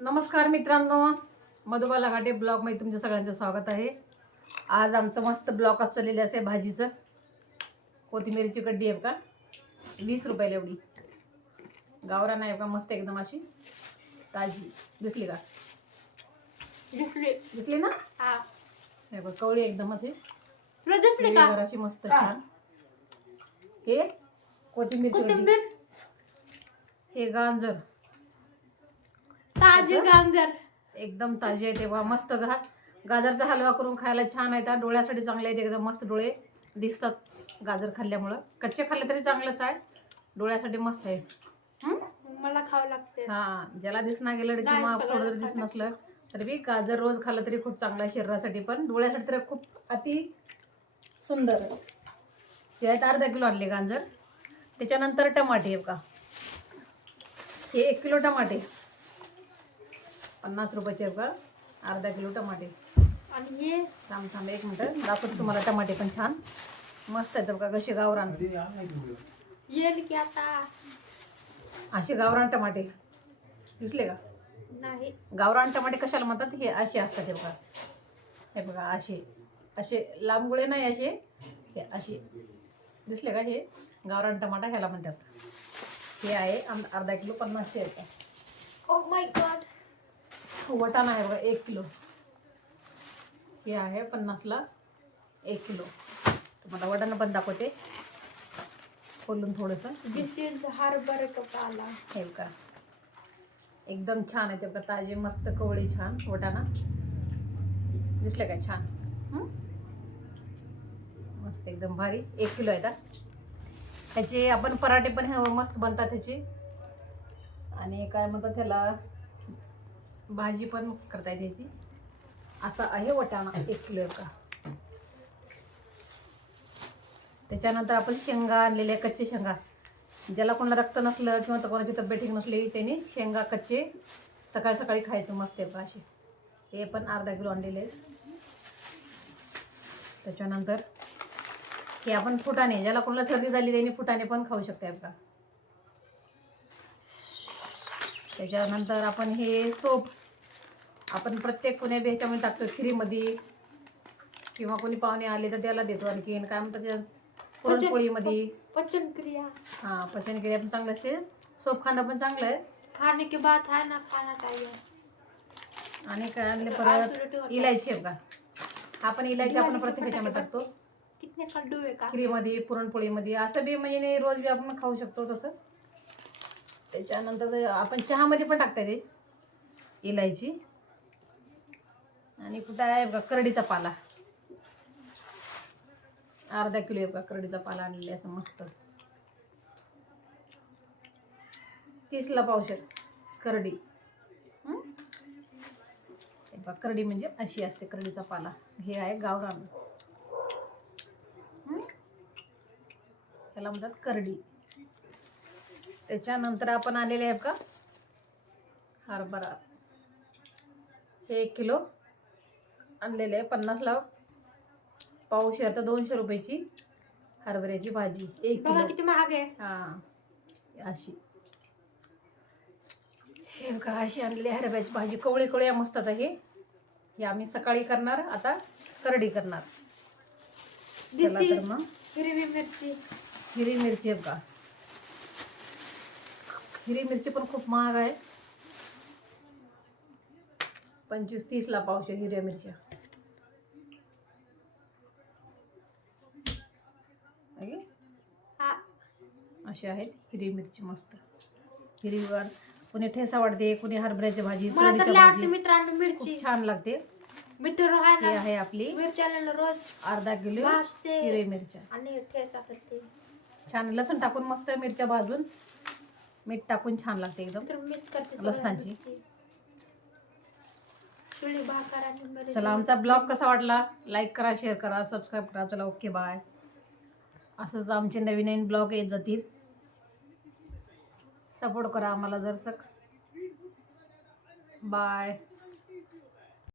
नमस्कार मित्रांनो, मधुबाला घाटे ब्लॉगमध्ये तुमचं सगळ्यांचं स्वागत आहे. आज आमचं मस्त ब्लॉग चाललेलं असे भाजीचं. कोथिंबीरची कड्डी आहे का, 20 रुपयाला एवढी. गावरान आहे का, मस्त एकदम अशी ताजी. दिसली का? दिसली ना? हा, हे बघ, कवळी एकदम अशी दिसली का? अशी मस्त छान. हे कोथिंबीर, हे गांजर, ताजी गाजर एकदम ताजी आहे. तेव्हा मस्त गाजरचा हलवा करून खायला छान आहे. डोळ्यासाठी चांगले आहेत, एकदम मस्त डोळे दिसतात गाजर खाल्ल्यामुळं. कच्चे खाल्ले तरी चांगलंच आहे, डोळ्यासाठी मस्त आहे. मला खावं लागते. हा, ज्याला दिसना गेलं किंवा थोडं जरी दिसत नसलं तरी बी गाजर रोज खाल्लं तरी खूप चांगलं आहे शरीरासाठी, पण डोळ्यासाठी तर खूप अति सुंदर आहे. हे आहेत अर्धा किलो आणले गाजर. त्याच्यानंतर टमाटे आहे का, हे 1 किलो टमाटे 50 रुपयाचे आहे का, अर्धा किलो टमाटे. आणि हे थांब एक मिनटं दाखवतो तुम्हाला. टमाटे पण छान मस्त आहेत बघा, कसे गावरान. येईल की आता? असे गावरान टमाटे दिसले का? नाही. गावरान टमाटे कशाला म्हणतात, हे असे असतात. हे बघा, हे बघा, असे असे लांब गोळे नाही, असे हे असे दिसले का? हे गावरान टमाटा ह्याला म्हणतात. हे आहे अर्धा किलो 50 आहे का. Oh my God. वटाणा आहे बघा 1 किलो. हे आहे 50ला 1 किलो. तुम्हाला वटाणा पण दाखवते खोलून थोडंसं. दिस इज हरभरा कपाला. हे का, एकदम छान आहे ते बघा, ताजे मस्त कवळी छान वटाणा. दिसले काय? छान मस्त एकदम भारी. 1 किलो आहे. ह्याचे आपण पराठे पण मस्त बनतात ह्याची, आणि काय म्हणतात त्याला, भाजी पण करता येते ह्याची. असा आहे वटाणा 1 किलो का. त्याच्यानंतर आपण शेंगा आणलेले, कच्चे शेंगा. ज्याला कोणाला रक्त नसलं किंवा कोणाची तब्येत ठीक नसली त्यांनी शेंगा कच्चे सकाळी सकाळी खायचं मस्त आहे असे. हे पण अर्धा किलो आणलेले आहेत. त्याच्यानंतर हे आपण फुटाणे, ज्याला कोणाला सर्दी झाली त्यांनी फुटाणे पण खाऊ शकते का. त्याच्यानंतर आपण हे सोप आपण प्रत्येक कोण्या ह्याच्यामध्ये टाकतो, खिरीमध्ये किंवा कोणी पाहुणे आले तर त्याला देतो. आणखीन काय म्हणतात त्या पुरणपोळीमध्ये पचनक्रिया. हां, पचनक्रिया पण चांगलं असते. सोप खाणं पण चांगलं आहे. खाने के बाद है ना खाना चाहिए. आणि काय आणले परत, इलायची आहे का. हा पण इलायची आपण प्रत्येक ह्याच्यामध्ये टाकतो, कितने खड्डू आहे का, खिरीमध्ये पुरणपोळीमध्ये असं बी, म्हणजे नाही रोज बी आपण खाऊ शकतो तसं. त्याच्यानंतर आपण चहामध्ये पण टाकता येते इलायची. आणि कुठं आहे बघा करडीचा पाला, अर्धा किलो आहे बघा करडीचा पाला आणलेला असं मस्त. 30ला पावशेर करडी. बघा, करडी म्हणजे अशी असते करडीचा पाला. हे आहे गावरान, त्याला म्हणतात करडी. त्याच्यानंतर आपण आलेले आहे का हरभरा, हे 1 किलो आणलेले आहे. 50ला पावशेर, तर 200 रुपयाची हरभऱ्याची भाजी 1 किलो. किती महाग आहे. हां, अशी हे का, अशी आणलेली हरभऱ्याची भाजी. कवळे कवळ्या मस्त. आता हे आम्ही सकाळी करणार, आता करडी करणार. चला तर मग. हिरवी मिरची, हिरवी मिरची आहे का, हिरवी मिरची पण खूप महाग आहे. 25-30ला पावशेर हिरव्या मिरच्या. अशी आहेत हिरवी मिरची मस्त. हिरवीवर कोणी ठेसा वाटते, कोणी हरभऱ्याची भाजी, मित्रांनो मिरची खूप छान लागते. हे आहे आपली रोज अर्धा किलो हिरवी मिरच्या. आणि ठेचा करते छान. लसूण टाकून मस्त मिरच्या भाजून मीठ टाकून छान लागते एकदम लसणाची. चला, आमचा ब्लॉग कसा वाटला लाईक करा, शेअर करा, सबस्क्राईब करा. चला, ओके, बाय. असंच आमचे नवीन नवीन ब्लॉग येत जातील. सपोर्ट करा आम्हाला जरसक. बाय.